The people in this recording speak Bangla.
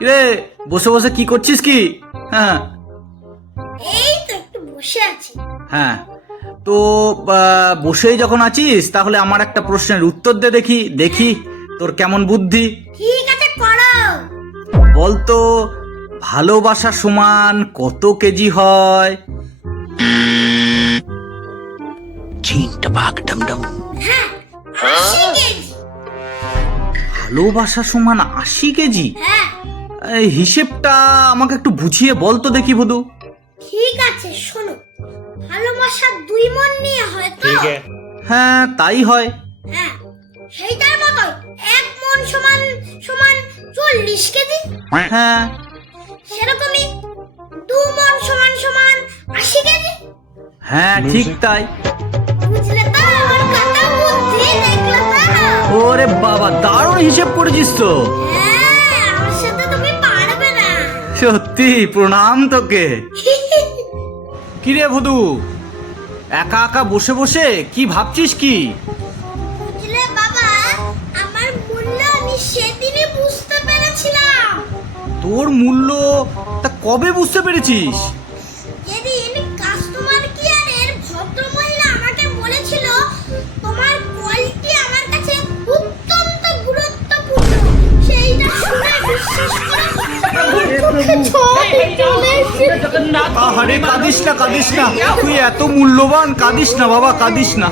রে বসে বসে কি করছিস কি? হ্যাঁ। এই তো একটু বসে আছি। হ্যাঁ। তো বসেই যখন আছিস তাহলে আমার একটা প্রশ্নের উত্তর দে দেখি দেখি তোর কেমন বুদ্ধি। ঠিক আছে করো। বলতো ভালোবাসা সমান কত কেজি হয়? হ্যাঁ ভালোবাসা সমান আশি কেজি? হ্যাঁ। হিসেবটা আমাকে একটু বুঝিয়ে বলতো দেখি বধু ঠিক আছে শোনো। ভালোবাসা দুই মন নিয়ে হয় তো? হ্যাঁ তাই হয়। হ্যাঁ সেইটার মতো এক মন সমান সমান চল্লিশ কেজি। হ্যাঁ। সেরকমই দু মন সমান সমান আশি কেজি। হ্যাঁ ঠিক তাই। বুঝলে তো? আমার কথা বুদ্ধি দেখলে তো? ওরে বাবা দারুণ হিসেব করেছিস তো। হ্যাঁ। সত্যি প্রণাম তোকে। কি রে ভদু? একা একা বসে বসে কি ভাবছিস কি? বুঝলে বাবা আমার মূল্য আমি সেদিনই বুঝতে পেরেছিলাম। তোর মূল্য তা কবে বুঝতে পেরেছিস? আহারে কাঁদিস না কাঁদিস না। তুই এত মূল্যবান কাঁদিস না বাবা কাঁদিস না।